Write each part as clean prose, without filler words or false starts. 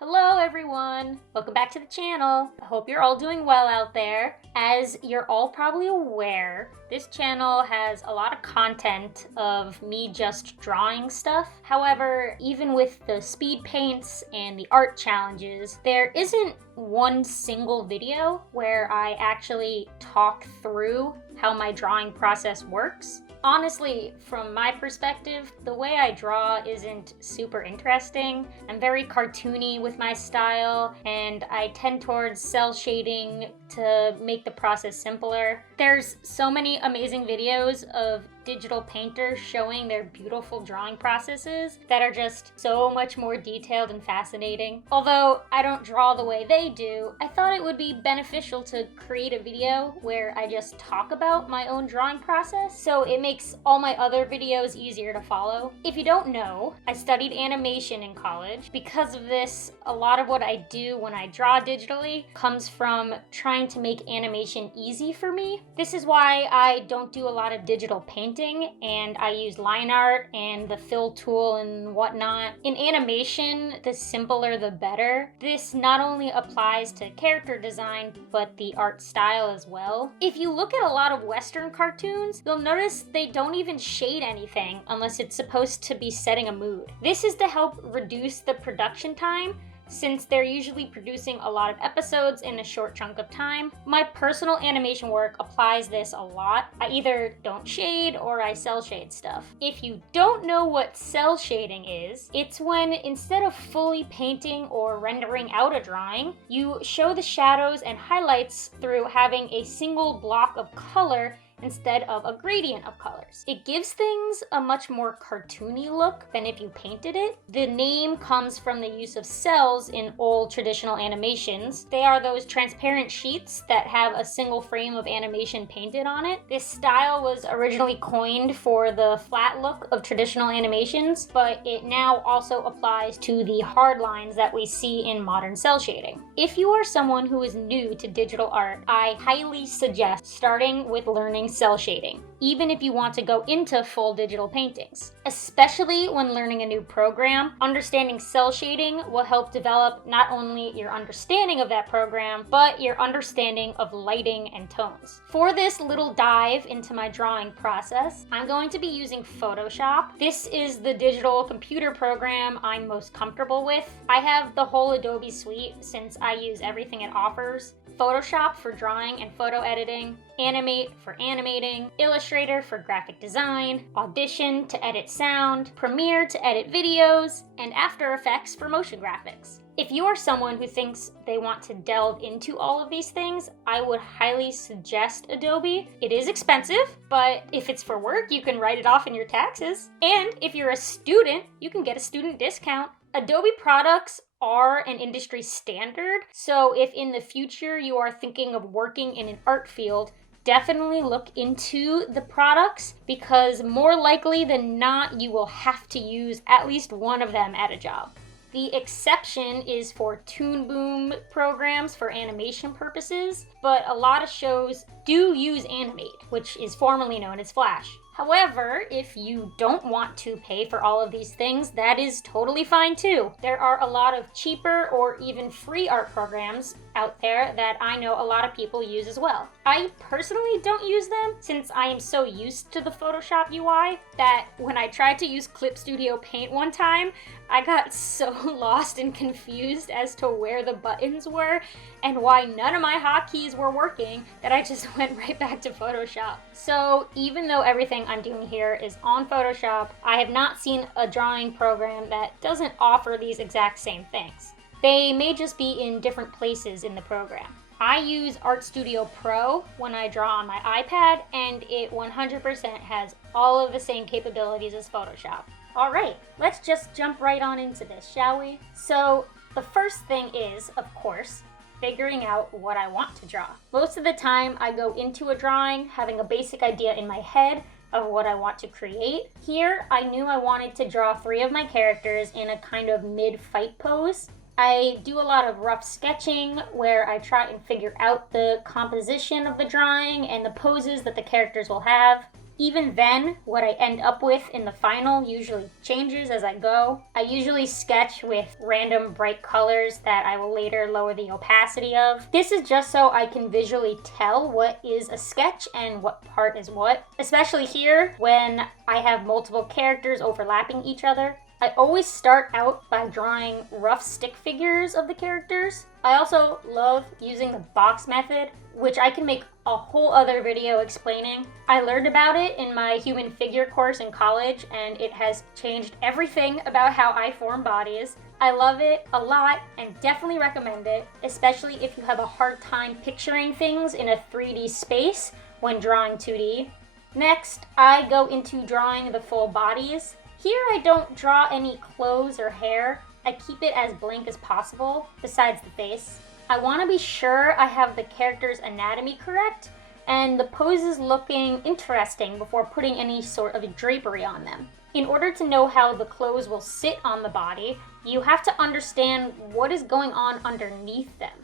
Hello everyone! Welcome back to the channel. I hope you're all doing well out there. As you're all probably aware, this channel has a lot of content of me just drawing stuff. However, even with the speed paints and the art challenges, there isn't one single video where I actually talk through how my drawing process works. Honestly, from my perspective, the way I draw isn't super interesting. I'm very cartoony with my style, and I tend towards cell shading to make the process simpler. There's so many amazing videos of digital painters showing their beautiful drawing processes that are just so much more detailed and fascinating. Although I don't draw the way they do, I thought it would be beneficial to create a video where I just talk about my own drawing process, so it makes all my other videos easier to follow. If you don't know, I studied animation in college. Because of this, a lot of what I do when I draw digitally comes from trying to make animation easy for me. This is why I don't do a lot of digital painting and I use line art and the fill tool and whatnot. In animation, the simpler the better. This not only applies to character design, but the art style as well. If you look at a lot of Western cartoons, you'll notice they don't even shade anything unless it's supposed to be setting a mood. This is to help reduce the production time, since they're usually producing a lot of episodes in a short chunk of time. My personal animation work applies this a lot. I either don't shade or I cell shade stuff. If you don't know what cell shading is, it's when instead of fully painting or rendering out a drawing, you show the shadows and highlights through having a single block of color instead of a gradient of colors. It gives things a much more cartoony look than if you painted it. The name comes from the use of cells in old traditional animations. They are those transparent sheets that have a single frame of animation painted on it. This style was originally coined for the flat look of traditional animations, but it now also applies to the hard lines that we see in modern cell shading. If you are someone who is new to digital art, I highly suggest starting with learning cell shading, even if you want to go into full digital paintings. Especially when learning a new program, understanding cell shading will help develop not only your understanding of that program, but your understanding of lighting and tones. For this little dive into my drawing process, I'm going to be using Photoshop. This is the digital computer program I'm most comfortable with. I have the whole Adobe suite since I use everything it offers. Photoshop for drawing and photo editing, Animate for animating, Illustrator for graphic design, Audition to edit sound, Premiere to edit videos, and After Effects for motion graphics. If you are someone who thinks they want to delve into all of these things, I would highly suggest Adobe. It is expensive, but if it's for work, you can write it off in your taxes. And if you're a student, you can get a student discount. Adobe products are an industry standard, so if in the future you are thinking of working in an art field, definitely look into the products, because more likely than not, you will have to use at least one of them at a job. The exception is for Toon Boom programs for animation purposes, but a lot of shows do use Animate, which is formerly known as Flash. However, if you don't want to pay for all of these things, that is totally fine too. There are a lot of cheaper or even free art programs out there that I know a lot of people use as well. I personally don't use them since I am so used to the Photoshop UI that when I tried to use Clip Studio Paint one time, I got so lost and confused as to where the buttons were and why none of my hotkeys were working that I just went right back to Photoshop. So even though everything I'm doing here is on Photoshop, I have not seen a drawing program that doesn't offer these exact same things. They may just be in different places in the program. I use Art Studio Pro when I draw on my iPad, and it 100% has all of the same capabilities as Photoshop. All right, let's just jump right on into this, shall we? So the first thing is, of course, figuring out what I want to draw. Most of the time I go into a drawing having a basic idea in my head of what I want to create. Here, I knew I wanted to draw 3 of my characters in a kind of mid-fight pose. I do a lot of rough sketching where I try and figure out the composition of the drawing and the poses that the characters will have. Even then, what I end up with in the final usually changes as I go. I usually sketch with random bright colors that I will later lower the opacity of. This is just so I can visually tell what is a sketch and what part is what, especially here when I have multiple characters overlapping each other. I always start out by drawing rough stick figures of the characters. I also love using the box method, which I can make a whole other video explaining. I learned about it in my human figure course in college, and it has changed everything about how I form bodies. I love it a lot and definitely recommend it, especially if you have a hard time picturing things in a 3D space when drawing 2D. Next, I go into drawing the full bodies. Here I don't draw any clothes or hair. I keep it as blank as possible, besides the face. I want to be sure I have the character's anatomy correct and the poses looking interesting before putting any sort of drapery on them. In order to know how the clothes will sit on the body, you have to understand what is going on underneath them.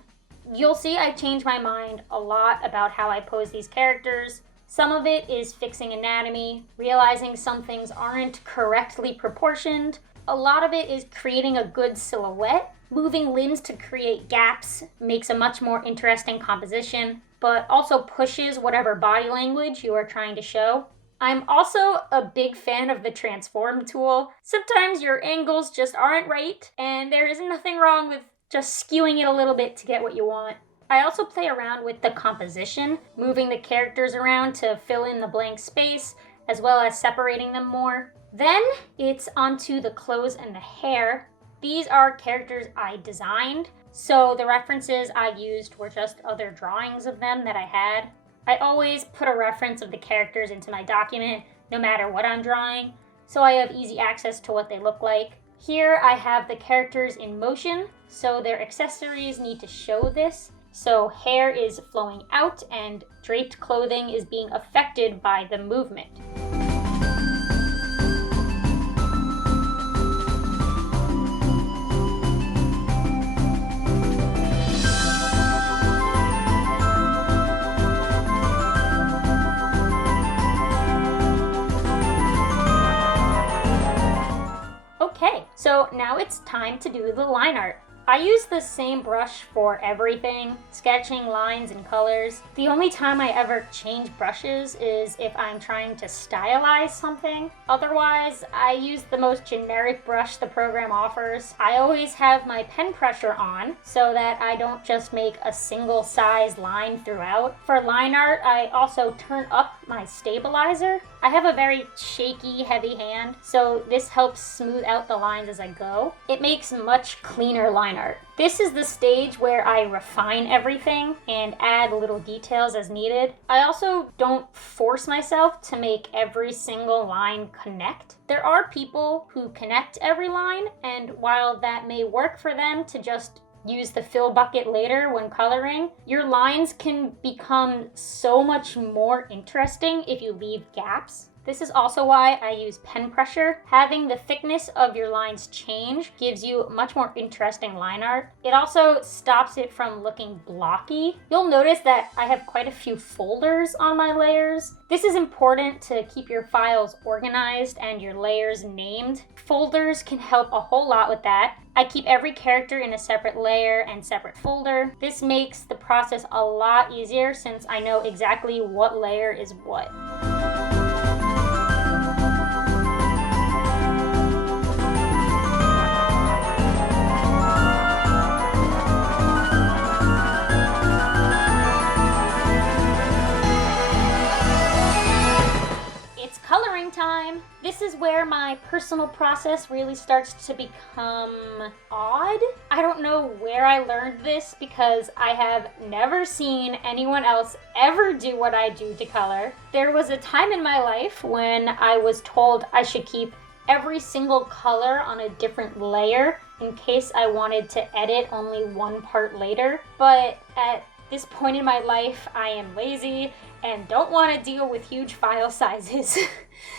You'll see I change my mind a lot about how I pose these characters. Some of it is fixing anatomy, realizing some things aren't correctly proportioned. A lot of it is creating a good silhouette. Moving limbs to create gaps makes a much more interesting composition, but also pushes whatever body language you are trying to show. I'm also a big fan of the transform tool. Sometimes your angles just aren't right, and there is nothing wrong with just skewing it a little bit to get what you want. I also play around with the composition, moving the characters around to fill in the blank space, as well as separating them more. Then it's onto the clothes and the hair. These are characters I designed, so the references I used were just other drawings of them that I had. I always put a reference of the characters into my document, no matter what I'm drawing, so I have easy access to what they look like. Here I have the characters in motion, so their accessories need to show this. So hair is flowing out and draped clothing is being affected by the movement. Okay, so now it's time to do the line art. I use the same brush for everything, sketching lines and colors. The only time I ever change brushes is if I'm trying to stylize something. Otherwise, I use the most generic brush the program offers. I always have my pen pressure on so that I don't just make a single size line throughout. For line art, I also turn up my stabilizer. I have a very shaky, heavy hand, so this helps smooth out the lines as I go. It makes much cleaner line art. This is the stage where I refine everything and add little details as needed. I also don't force myself to make every single line connect. There are people who connect every line, and while that may work for them to just use the fill bucket later when coloring, your lines can become so much more interesting if you leave gaps. This is also why I use pen pressure. Having the thickness of your lines change gives you much more interesting line art. It also stops it from looking blocky. You'll notice that I have quite a few folders on my layers. This is important to keep your files organized and your layers named. Folders can help a whole lot with that. I keep every character in a separate layer and separate folder. This makes the process a lot easier since I know exactly what layer is what. Coloring time. This is where my personal process really starts to become odd. I don't know where I learned this because I have never seen anyone else ever do what I do to color. There was a time in my life when I was told I should keep every single color on a different layer in case I wanted to edit only one part later. But at this point in my life, I am lazy and don't want to deal with huge file sizes.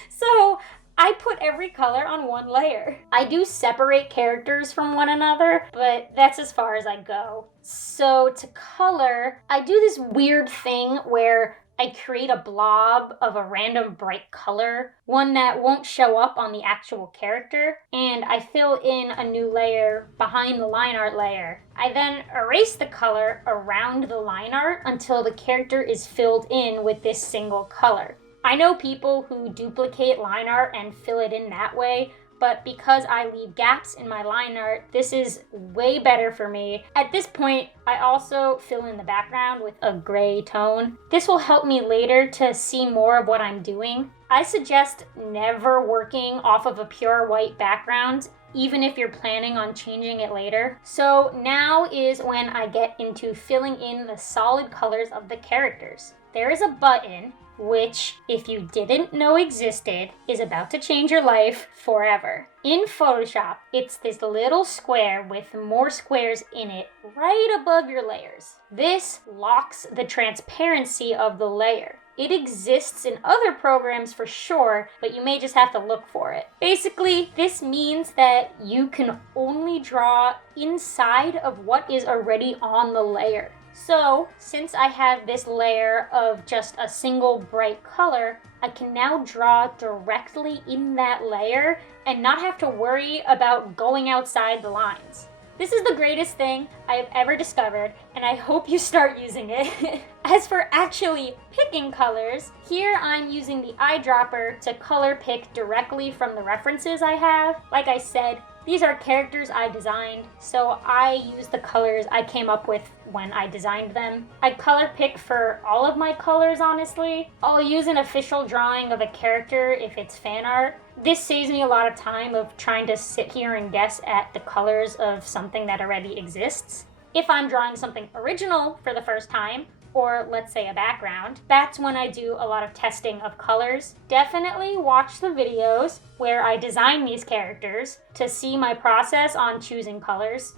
So I put every color on one layer. I do separate characters from one another, but that's as far as I go. So to color, I do this weird thing where I create a blob of a random bright color, one that won't show up on the actual character, and I fill in a new layer behind the line art layer. I then erase the color around the line art until the character is filled in with this single color. I know people who duplicate line art and fill it in that way, but because I leave gaps in my line art, this is way better for me. At this point, I also fill in the background with a gray tone. This will help me later to see more of what I'm doing. I suggest never working off of a pure white background, even if you're planning on changing it later. So now is when I get into filling in the solid colors of the characters. There is a button which, if you didn't know existed, is about to change your life forever. In Photoshop, it's this little square with more squares in it right above your layers. This locks the transparency of the layer. It exists in other programs for sure, but you may just have to look for it. Basically, this means that you can only draw inside of what is already on the layer. So, since I have this layer of just a single bright color, I can now draw directly in that layer and not have to worry about going outside the lines. This is the greatest thing I have ever discovered, and I hope you start using it. As for actually picking colors, here I'm using the eyedropper to color pick directly from the references I have. Like I said, these are characters I designed, so I use the colors I came up with when I designed them. I color pick for all of my colors, honestly. I'll use an official drawing of a character if it's fan art. This saves me a lot of time of trying to sit here and guess at the colors of something that already exists. If I'm drawing something original for the first time, or let's say a background, that's when I do a lot of testing of colors. Definitely watch the videos where I design these characters to see my process on choosing colors.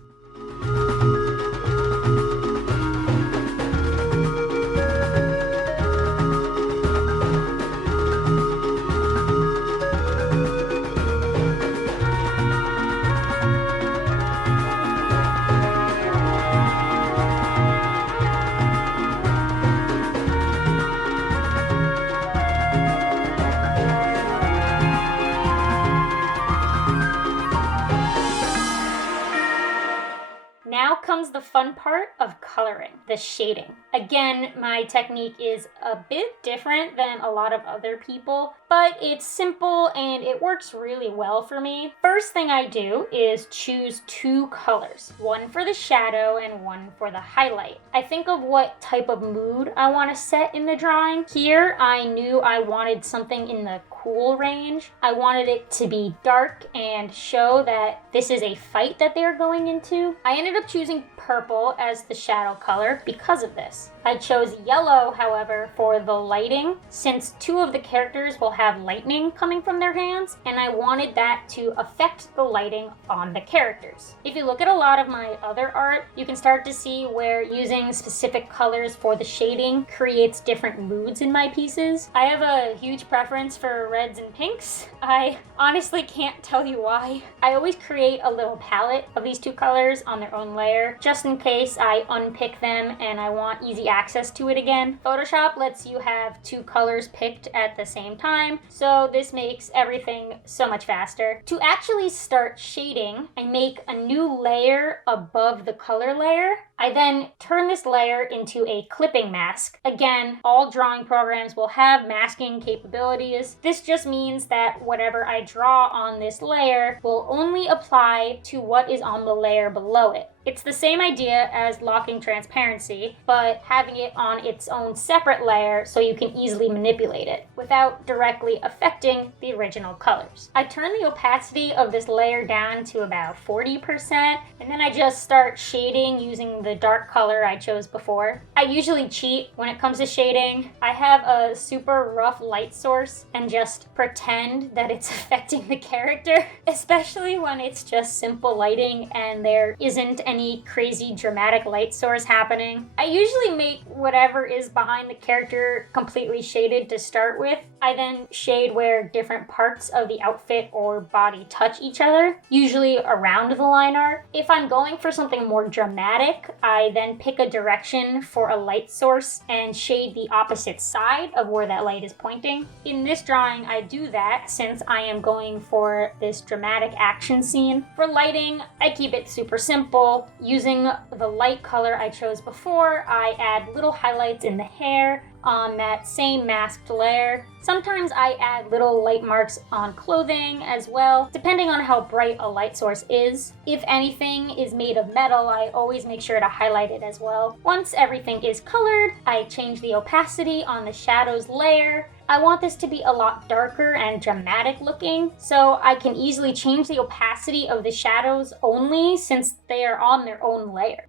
Now comes the fun part of coloring, the shading. Again, my technique is a bit different than a lot of other people, but it's simple and it works really well for me. First thing I do is choose two colors, one for the shadow and one for the highlight. I think of what type of mood I want to set in the drawing. Here, I knew I wanted something in the cool range. I wanted it to be dark and show that this is a fight that they're going into. I ended up choosing purple as the shadow color because of this. I chose yellow, however, for the lighting, since two of the characters will have lightning coming from their hands, and I wanted that to affect the lighting on the characters. If you look at a lot of my other art, you can start to see where using specific colors for the shading creates different moods in my pieces. I have a huge preference for reds and pinks. I honestly can't tell you why. I always create a little palette of these two colors on their own layer, just in case I unpick them and I want easy access to it again. Photoshop lets you have two colors picked at the same time, so this makes everything so much faster. To actually start shading, I make a new layer above the color layer. I then turn this layer into a clipping mask. Again, all drawing programs will have masking capabilities. This just means that whatever I draw on this layer will only apply to what is on the layer below it. It's the same idea as locking transparency, but having it on its own separate layer so you can easily manipulate it without directly affecting the original colors. I turn the opacity of this layer down to about 40%, and then I just start shading using the dark color I chose before. I usually cheat when it comes to shading. I have a super rough light source and just pretend that it's affecting the character, especially when it's just simple lighting and there isn't any any crazy dramatic light source happening. I usually make whatever is behind the character completely shaded to start with. I then shade where different parts of the outfit or body touch each other, usually around the line art. If I'm going for something more dramatic, I then pick a direction for a light source and shade the opposite side of where that light is pointing. In this drawing, I do that since I am going for this dramatic action scene. For lighting, I keep it super simple. Using the light color I chose before, I add little highlights in the hair on that same masked layer. Sometimes I add little light marks on clothing as well, depending on how bright a light source is. If anything is made of metal, I always make sure to highlight it as well. Once everything is colored, I change the opacity on the shadows layer. I want this to be a lot darker and dramatic looking, so I can easily change the opacity of the shadows only since they are on their own layer.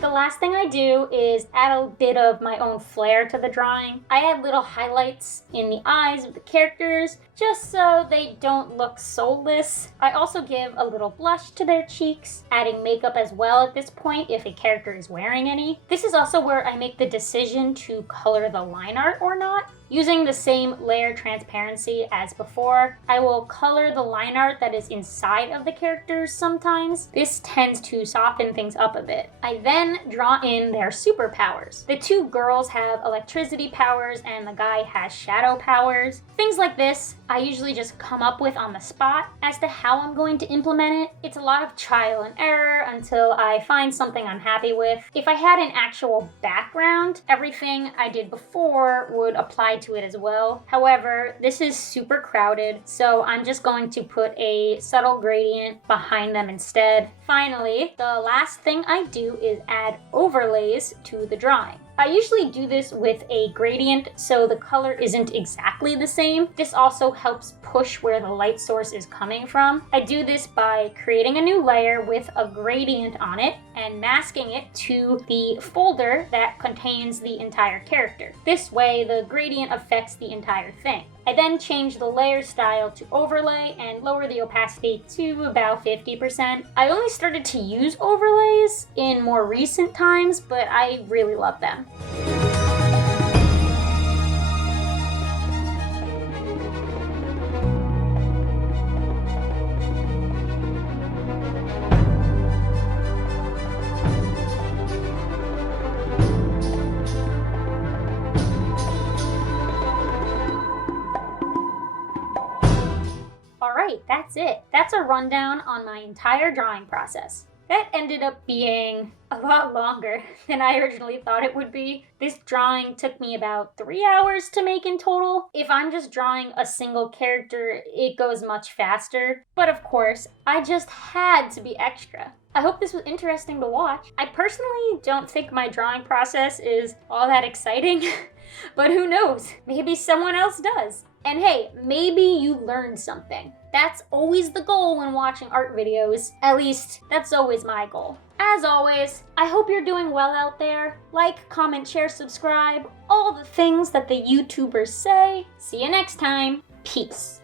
The last thing I do is add a bit of my own flair to the drawing. I add little highlights in the eyes of the characters just so they don't look soulless. I also give a little blush to their cheeks, adding makeup as well at this point if a character is wearing any. This is also where I make the decision to color the line art or not. Using the same layer transparency as before, I will color the line art that is inside of the characters sometimes. This tends to soften things up a bit. I then draw in their superpowers. The two girls have electricity powers and the guy has shadow powers. Things like this, I usually just come up with on the spot. As to how I'm going to implement it, it's a lot of trial and error until I find something I'm happy with. If I had an actual background, everything I did before would apply to it as well. However, this is super crowded, so I'm just going to put a subtle gradient behind them instead. Finally, the last thing I do is add overlays to the drawing. I usually do this with a gradient so the color isn't exactly the same. This also helps push where the light source is coming from. I do this by creating a new layer with a gradient on it and masking it to the folder that contains the entire character. This way, the gradient affects the entire thing. I then change the layer style to overlay and lower the opacity to about 50%. I only started to use overlays in more recent times, but I really love them. Alright, that's it. That's a rundown on my entire drawing process. That ended up being a lot longer than I originally thought it would be. This drawing took me about 3 hours to make in total. If I'm just drawing a single character, it goes much faster. But of course, I just had to be extra. I hope this was interesting to watch. I personally don't think my drawing process is all that exciting, but who knows? Maybe someone else does. And hey, maybe you learned something. That's always the goal when watching art videos. At least, that's always my goal. As always, I hope you're doing well out there. Like, comment, share, subscribe, all the things that the YouTubers say. See you next time. Peace.